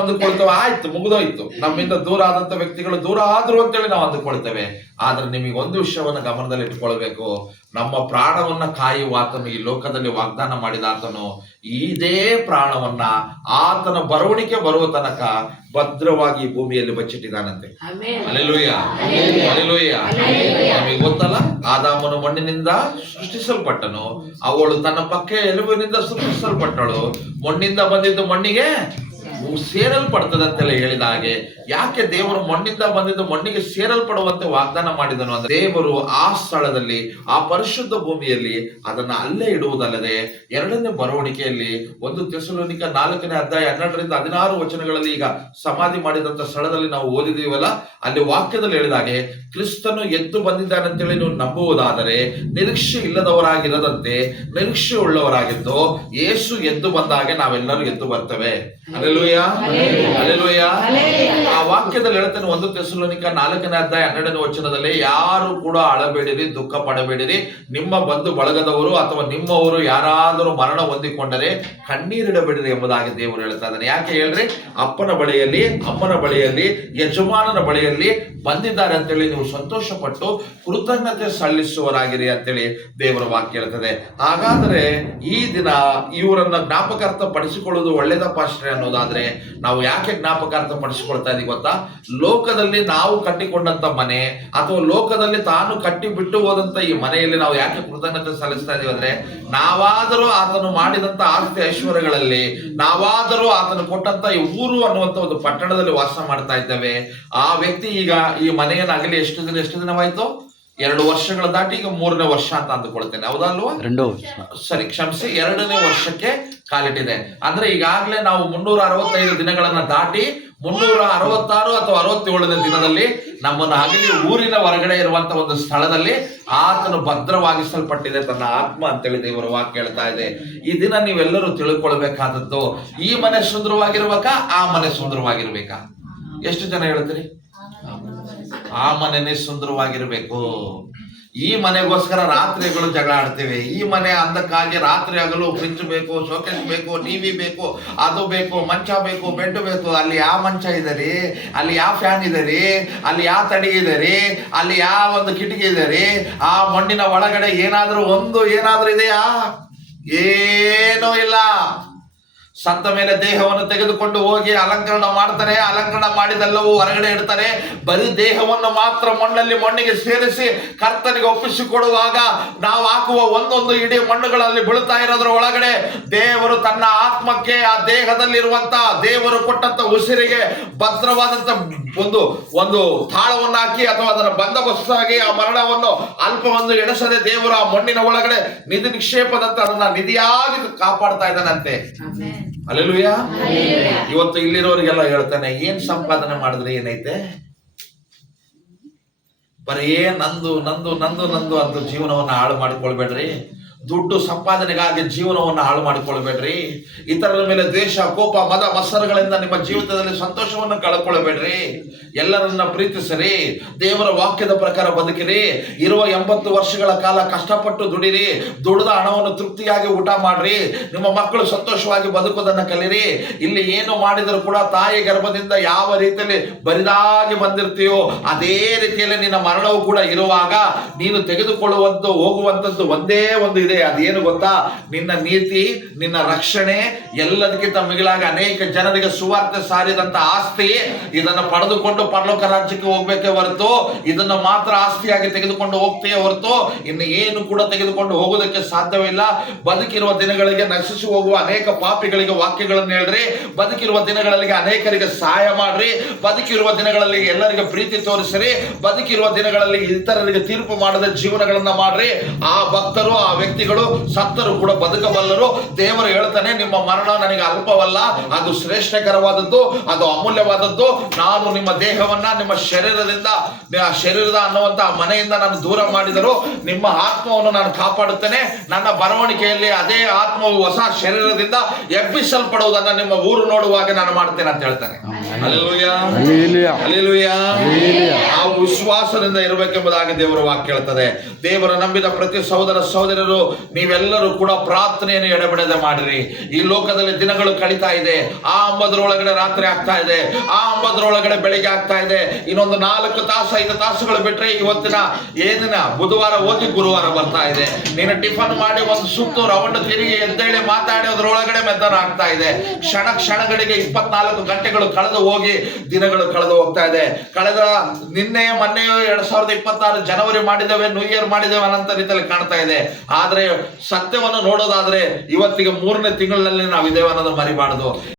ಅಂದುಕೊಳ್ತೇವೆ, ಆಯ್ತು ಮುಗಿದೋಯ್ತು, ನಮ್ಮಿಂದ ದೂರ ಆದಂತ ವ್ಯಕ್ತಿಗಳು ದೂರ ಆದ್ರು ಅಂತೇಳಿ ನಾವು ಅಂದುಕೊಳ್ತೇವೆ. ಆದ್ರೆ ನಿಮಗೆ ಒಂದು ವಿಷಯವನ್ನ ಗಮನದಲ್ಲಿ ಇಟ್ಕೊಳ್ಬೇಕು, ನಮ್ಮ ಪ್ರಾಣವನ್ನ ಕಾಯುವ ಆತನು, ಈ ಲೋಕದಲ್ಲಿ ವಾಗ್ದಾನ ಮಾಡಿದ ಆತನು ಇದೇ ಪ್ರಾಣವನ್ನ ಆತನ ಬರವಣಿಗೆ ಬರುವ ತನಕ ಭದ್ರವಾಗಿ ಭೂಮಿಯಲ್ಲಿ ಬಚ್ಚಿಟ್ಟಿದ್ದಾನಂತೆ. Hallelujah, hallelujah. ನಮಗೆ ಗೊತ್ತಲ್ಲ, ಆದಾಮನು ಮಣ್ಣಿನಿಂದ ಸೃಷ್ಟಿಸಲ್ಪಟ್ಟನು, ಅವಳು ತನ್ನ ಪಕ್ಕ ಎಲುಬಿನಿಂದ ಸೃಷ್ಟಿಸಲ್ಪಟ್ಟಳು, ಮಣ್ಣಿಂದ ಬಂದಿದ್ದು ಮಣ್ಣಿಗೆ ಸೇರಲ್ಪಡ್ತದೆ ಅಂತೆಲ್ಲ ಹೇಳಿದ ಹಾಗೆ, ಯಾಕೆ ದೇವರು ಮಣ್ಣಿಂದ ಬಂದಿದ್ದು ಮಣ್ಣಿಗೆ ಸೇರಲ್ಪಡುವಂತೆ ವಾಗ್ದಾನ ಮಾಡಿದನು ಅಂದ್ರೆ, ದೇವರು ಆ ಸ್ಥಳದಲ್ಲಿ, ಆ ಪರಿಶುದ್ಧ ಭೂಮಿಯಲ್ಲಿ ಅದನ್ನ ಅಲ್ಲೇ ಇಡುವುದಲ್ಲದೆ, ಎರಡನೇ ಬರವಣಿಗೆಯಲ್ಲಿ 1 ಥೆಸಲೋನಿಕ 4ನೇ ಅಧ್ಯಾಯ 12ರಿಂದ 16 ವಚನಗಳಲ್ಲಿ ಈಗ ಸಮಾಧಿ ಮಾಡಿದಂತ ಸ್ಥಳದಲ್ಲಿ ನಾವು ಓದಿದೀವಲ್ಲ, ಅಲ್ಲಿ ವಾಕ್ಯದಲ್ಲಿ ಹೇಳಿದಾಗೆ, ಕ್ರಿಸ್ತನು ಎದ್ದು ಬಂದಿದ್ದಾನೆ ಅಂತೇಳಿ ನೀವು ನಂಬುವುದಾದರೆ ನಿರೀಕ್ಷೆ ಇಲ್ಲದವರಾಗಿರದಂತೆ ನಿರೀಕ್ಷೆ ಉಳ್ಳವರಾಗಿದ್ದು, ಯೇಸು ಎದ್ದು ಬಂದಾಗೆ ನಾವೆಲ್ಲರೂ ಎದ್ದು ಬರ್ತೇವೆ. Hallelujah, hallelujah. ಆ ವಾಕ್ಯದಲ್ಲಿ ಹೇಳ್ತಾನೆ 1 ಥೆಸಲೋನಿಕ 4ನೇ ಅಧ್ಯಾಯ 12ನೇ ವಚನದಲ್ಲಿ, ಯಾರು ಕೂಡ ಅಳಬೇಡಿರಿ, ದುಃಖ ಪಡಬೇಡಿರಿ. ನಿಮ್ಮ ಬಂಧು ಬಳಗದವರು ಅಥವಾ ನಿಮ್ಮವರು ಯಾರಾದರೂ ಮರಣ ಹೊಂದಿಕೊಂಡರೆ ಕಣ್ಣೀರಿಡಬೇಡಿರಿ ಎಂಬುದಾಗಿ ದೇವರು ಹೇಳ್ತಾ ಇದ್ದಾನೆ. ಯಾಕೆ ಹೇಳ್ರಿ? ಅಪ್ಪನ ಬಳಿಯಲ್ಲಿ, ಅಮ್ಮನ ಬಳಿಯಲ್ಲಿ, ಯಜಮಾನನ ಬಳಿಯಲ್ಲಿ ಬಂದಿದ್ದಾರೆ ಅಂತೇಳಿ ನೀವು ಸಂತೋಷ ಪಟ್ಟು ಕೃತಜ್ಞತೆ ಸಲ್ಲಿಸುವರಾಗಿರಿ ಅಂತೇಳಿ ದೇವರ ವಾಕ್ಯ ಹೇಳ್ತದೆ. ಹಾಗಾದ್ರೆ ಈ ದಿನ ಇವರನ್ನ ಜ್ಞಾಪಕಾರ್ಥ ಪಡಿಸಿಕೊಳ್ಳುವುದು ಒಳ್ಳೇದ ಪಾಸ್ಟ್ರೆ ಅನ್ನೋದಾದ್ರೆ, ನಾವು ಯಾಕೆ ಜ್ಞಾಪಕಾರ್ಥ ಪಡಿಸಿಕೊಳ್ತಾ ಇದೀವಿ ಗೊತ್ತಾ? ಲೋಕದಲ್ಲಿ ನಾವು ಕಟ್ಟಿಕೊಂಡಂತ ಮನೆ ಅಥವಾ ಲೋಕದಲ್ಲಿ ತಾನು ಕಟ್ಟಿ ಬಿಟ್ಟು ಹೋದಂತ ಈ ಮನೆಯಲ್ಲಿ ನಾವು ಯಾಕೆ ಕೃತಜ್ಞತೆ ಸಲ್ಲಿಸ್ತಾ ಇದೀವಿ ಅಂದ್ರೆ, ನಾವಾದರೂ ಆತನು ಮಾಡಿದಂತ ಆಸ್ತಿ ಐಶ್ವರ್ಯಗಳಲ್ಲಿ, ನಾವಾದರೂ ಆತನು ಕೊಟ್ಟಂತ ಈ ಊರು ಅನ್ನುವಂತ ಒಂದು ಪಟ್ಟಣದಲ್ಲಿ ವಾಸ ಮಾಡ್ತಾ ಇದ್ದೇವೆ. ಆ ವ್ಯಕ್ತಿ ಈಗ ಈ ಮನೆಯನ್ನಾಗಲಿ ಎಷ್ಟು ದಿನವಾಯ್ತು? 2 ವರ್ಷಗಳ ದಾಟಿ ಈಗ 3ನೇ ವರ್ಷ ಅಂತ ಅಂದುಕೊಳ್ತೇನೆ, ಹೌದಲ್ವಾ? 2 ವರ್ಷ, ಸರಿ ಕ್ಷಮಿಸಿ, 2ನೇ ವರ್ಷಕ್ಕೆ ಕಾಲಿಟ್ಟಿದೆ. ಅಂದ್ರೆ ಈಗಾಗಲೇ ನಾವು 365 ದಿನಗಳನ್ನ ದಾಟಿ 366 ಅಥವಾ 67ನೇ ದಿನದಲ್ಲಿ ನಮ್ಮನ್ನು ಅಗಲಿ ಊರಿನ ಹೊರಗಡೆ ಇರುವಂತ ಒಂದು ಸ್ಥಳದಲ್ಲಿ ಆತನು ಭದ್ರವಾಗಿಸಲ್ಪಟ್ಟಿದೆ ತನ್ನ ಆತ್ಮ ಅಂತೇಳಿ ದೇವರ ವಾಕ್ಯ ಹೇಳ್ತಾ ಇದೆ. ಈ ದಿನ ನೀವೆಲ್ಲರೂ ತಿಳ್ಕೊಳ್ಬೇಕಾದದ್ದು, ಈ ಮನೆ ಸುಂದರವಾಗಿರ್ಬೇಕಾ, ಆ ಮನೆ ಸುಂದರವಾಗಿರ್ಬೇಕಾ? ಎಷ್ಟು ಜನ ಹೇಳ್ತೀರಿ? ಆ ಮನೆನೇ ಸುಂದರವಾಗಿರ್ಬೇಕು. ಈ ಮನೆಗೋಸ್ಕರ ರಾತ್ರಿಗಳು ಜಗಳ ಆಡ್ತೇವೆ. ಈ ಮನೆ ಅಂದಕ್ಕಾಗಿ ರಾತ್ರಿ ಆಗಲು ಫ್ರಿಡ್ಜ್ ಬೇಕು, ಶೋಕೇಸ್ ಬೇಕು, ಟಿವಿ ಬೇಕು, ಅದು ಬೇಕು, ಮಂಚ ಬೇಕು, ಬೆಡ್ ಬೇಕು. ಅಲ್ಲಿ ಯಾವ ಮಂಚ ಇದೆ ರೀ? ಅಲ್ಲಿ ಯಾವ ಫ್ಯಾನ್ ಇದೆ ರೀ? ಅಲ್ಲಿ ಯಾವ ತಡಿ ಇದೆ ರೀ? ಅಲ್ಲಿ ಯಾವ ಒಂದು ಕಿಟಕಿ ಇದೆ ರೀ? ಆ ಮಣ್ಣಿನ ಒಳಗಡೆ ಏನಾದ್ರೂ ಇದೆಯಾ? ಏನೂ ಇಲ್ಲ. ಸತ್ತ ಮೇಲೆ ದೇಹವನ್ನು ತೆಗೆದುಕೊಂಡು ಹೋಗಿ ಅಲಂಕರಣ ಮಾಡ್ತಾರೆ. ಅಲಂಕರಣ ಮಾಡಿದೆಲ್ಲವೂ ಹೊರಗಡೆ ಇಡ್ತಾರೆ. ಬರೀ ದೇಹವನ್ನು ಮಾತ್ರ ಮಣ್ಣಿಗೆ ಸೇರಿಸಿ ಕರ್ತನಿಗೆ ಒಪ್ಪಿಸಿಕೊಡುವಾಗ ನಾವು ಹಾಕುವ ಒಂದೊಂದು ಇಡೀ ಮಣ್ಣುಗಳಲ್ಲಿ ಬೀಳ್ತಾ ಇರೋದ್ರ ಒಳಗಡೆ ದೇವರು ತನ್ನ ಆತ್ಮಕ್ಕೆ, ಆ ದೇಹದಲ್ಲಿರುವಂತ ದೇವರು ಕೊಟ್ಟಂತ ಉಸಿರಿಗೆ ಭದ್ರವಾದಂತ ಒಂದು ತಾಳವನ್ನು ಹಾಕಿ ಅಥವಾ ಅದರ ಬಂದೋಬಸ್ತಾಗಿ ಆ ಮರಣವನ್ನು ಅಲ್ಪವನ್ನು ಎಣಿಸದೆ ದೇವರು ಆ ಮಣ್ಣಿನ ಒಳಗಡೆ ನಿಧಿ ನಿಕ್ಷೇಪದಂತ ಅದನ್ನ ನಿಧಿಯಾಗಿ ಕಾಪಾಡ್ತಾ ಇದ್ದಾನಂತೆ. ಹಲ್ಲೆಲೂಯಾ. ಇವತ್ತು ಇಲ್ಲಿರೋರಿಗೆಲ್ಲ ಹೇಳ್ತಾನೆ, ಏನ್ ಸಂಪಾದನೆ ಮಾಡಿದ್ರೆ ಏನೈತೆ? ಬರೀ ನಂದು ನಂದು ನಂದು ನಂದು ಅಂತ ಜೀವನವನ್ನ ಹಾಳು ಮಾಡಿಕೊಳ್ಬೇಡ್ರಿ. ದುಡ್ಡು ಸಂಪಾದನೆಗಾಗಿ ಜೀವನವನ್ನು ಹಾಳು ಮಾಡಿಕೊಳ್ಬೇಡ್ರಿ. ಇತರರ ಮೇಲೆ ದ್ವೇಷ, ಕೋಪ, ಮದ ಮತ್ಸರಗಳಿಂದ ನಿಮ್ಮ ಜೀವಿತದಲ್ಲಿ ಸಂತೋಷವನ್ನು ಕಳ್ಕೊಳ್ಬೇಡ್ರಿ. ಎಲ್ಲರನ್ನ ಪ್ರೀತಿಸಿರಿ. ದೇವರ ವಾಕ್ಯದ ಪ್ರಕಾರ ಬದುಕಿರಿ. ಇರುವ 80 ವರ್ಷಗಳ ಕಾಲ ಕಷ್ಟಪಟ್ಟು ದುಡಿರಿ. ದುಡಿದ ಹಣವನ್ನು ತೃಪ್ತಿಯಾಗಿ ಊಟ ಮಾಡ್ರಿ. ನಿಮ್ಮ ಮಕ್ಕಳು ಸಂತೋಷವಾಗಿ ಬದುಕೋದನ್ನ ಕಲಿರಿ. ಇಲ್ಲಿ ಏನು ಮಾಡಿದರೂ ಕೂಡ ತಾಯಿ ಗರ್ಭದಿಂದ ಯಾವ ರೀತಿಯಲ್ಲಿ ಬರಿದಾಗಿ ಬಂದಿರ್ತೀಯೋ ಅದೇ ರೀತಿಯಲ್ಲಿ ನಿನ್ನ ಮರಣವು ಕೂಡ ಇರುವಾಗ ನೀನು ತೆಗೆದುಕೊಳ್ಳುವಂತ ಹೋಗುವಂತದ್ದು ಒಂದೇ ಒಂದು ಇದೆ. ಅದೇನು ಗೊತ್ತಾ? ನಿನ್ನ ನೀತಿ, ನಿನ್ನ ರಕ್ಷಣೆ, ಎಲ್ಲದಕ್ಕಿಂತ ಮಿಗಿಲಾಗಿ ಅನೇಕ ಜನರಿಗೆ ಸುವಾರ್ತೆ ಸಾರಿದಂತ ಆಸ್ತಿ. ಇದನ್ನು ಪಡೆದುಕೊಂಡು ಪರಲೋಕ ರಾಜ್ಯಕ್ಕೆ ಹೋಗ್ಬೇಕೇ ಹೊರತು, ಇದನ್ನು ಮಾತ್ರ ಆಸ್ತಿಯಾಗಿ ತೆಗೆದುಕೊಂಡು ಹೋಗ್ತೀಯೇ ಹೊರತು ಇನ್ನು ಏನು ಕೂಡ ತೆಗೆದುಕೊಂಡು ಹೋಗೋದಕ್ಕೆ ಸಾಧ್ಯವಿಲ್ಲ. ಬದುಕಿರುವ ದಿನಗಳಿಗೆ ನಶಿಸಿ ಹೋಗುವ ಅನೇಕ ಪಾಪಿಗಳಿಗೆ ವಾಕ್ಯಗಳನ್ನು ಹೇಳ್ರಿ. ಬದುಕಿರುವ ದಿನಗಳಲ್ಲಿ ಅನೇಕರಿಗೆ ಸಹಾಯ ಮಾಡ್ರಿ. ಬದುಕಿರುವ ದಿನಗಳಲ್ಲಿ ಎಲ್ಲರಿಗೆ ಪ್ರೀತಿ ತೋರಿಸಿರಿ. ಬದುಕಿರುವ ದಿನಗಳಲ್ಲಿ ಇತರರಿಗೆ ತೀರ್ಪು ಮಾಡದ ಜೀವನಗಳನ್ನ ಮಾಡ್ರಿ. ಆ ಭಕ್ತರು, ಆ ವ್ಯಕ್ತಿಗಳು ಸತ್ತರು ಕೂಡ ಬದುಕಬಲ್ಲರು. ದೇವರು ಹೇಳ್ತಾನೆ, ನಿಮ್ಮ ಮರಣ ನನಗೆ ಅಲ್ಪವಲ್ಲ, ಅದು ಶ್ರೇಷ್ಠಕರವಾದದ್ದು, ಅದು ಅಮೂಲ್ಯವಾದದ್ದು. ನಾನು ನಿಮ್ಮ ದೇಹವನ್ನ ನಿಮ್ಮ ಶರೀರದ ಅನ್ನುವಂತ ಮನೆಯಿಂದ ನಾನು ದೂರ ಮಾಡಿದರು, ನಿಮ್ಮ ಆತ್ಮವನ್ನು ನಾನು ಕಾಪಾಡುತ್ತೇನೆ. ನನ್ನ ಬರವಣಿಗೆಯಲ್ಲಿ ಅದೇ ಆತ್ಮವು ಹೊಸ ಶರೀರದಿಂದ ಎಬ್ಬಿಸಲ್ಪಡುವುದನ್ನ ನಿಮ್ಮ ಊರು ನೋಡುವಾಗ ನಾನು ಮಾಡ್ತೇನೆ ಅಂತ ಹೇಳ್ತಾನೆ. Hallelujah, hallelujah. ಆ ವಿಶ್ವಾಸದಿಂದ ಇರಬೇಕೆಂಬುದಾಗಿ ದೇವರ ವಾಕ್ಯ ಹೇಳ್ತದೆ. ದೇವರ ನಂಬಿದ ಪ್ರತಿ ಸಹೋದರರು ನೀವೆಲ್ಲರೂ ಕೂಡ ಪ್ರಾರ್ಥನೆಯನ್ನು ಎಡೆಬಿಡದೆ ಮಾಡಿರಿ. ಈ ಲೋಕದಲ್ಲಿ ದಿನಗಳು ಕಳೀತಾ ಇದೆ, ಆ ಅಂಬದ್ರೊಳಗಡೆ ರಾತ್ರಿ ಆಗ್ತಾ ಇದೆ, ಆ ಅಂಬದ್ರೊಳಗಡೆ ಬೆಳಿಗ್ಗೆ ಆಗ್ತಾ ಇದೆ. ಇನ್ನೊಂದು 4 ತಾಸು 5 ತಾಸುಗಳು ಬಿಟ್ರೆ ಇವತ್ತಿನ ಏನಿನ ಬುಧವಾರ ಹೋಗಿ ಗುರುವಾರ ಬರ್ತಾ ಇದೆ. ನೀನು ಟಿಫನ್ ಮಾಡಿ ಒಂದು ಸುತ್ತು ರೌಂಡ್ ತಿರುಗಿ ಎದ್ದೇಳಿ ಮಾತಾಡಿ ಅದ್ರೊಳಗಡೆ ಮೆದ್ದನ ಆಗ್ತಾ ಇದೆ. ಕ್ಷಣಗಳಿಗೆ 24 ಗಂಟೆಗಳು ಕಳೆದು ಹೋಗಿ ದಿನಗಳು ಕಳೆದು ಹೋಗ್ತಾ ಇದೆ. ಕಳೆದ ಮೊನ್ನೆಯೋ 2026 ಜನವರಿ ಮಾಡಿದ್ದೇವೆ, ನ್ಯೂ ಇಯರ್ ಮಾಡಿದ್ದೇವೆ ಅನ್ನೋ ರೀತಿಯಲ್ಲಿ ಕಾಣ್ತಾ ಇದೆ. ಆದ್ರೆ ಸತ್ಯವನ್ನು ನೋಡೋದಾದ್ರೆ ಇವತ್ತಿಗೆ 3ನೇ ತಿಂಗಳಿನಲ್ಲಿ ನಾವು ಇದ್ದೇವೆ ಅನ್ನೋದು ಮರಿಬಾರದು.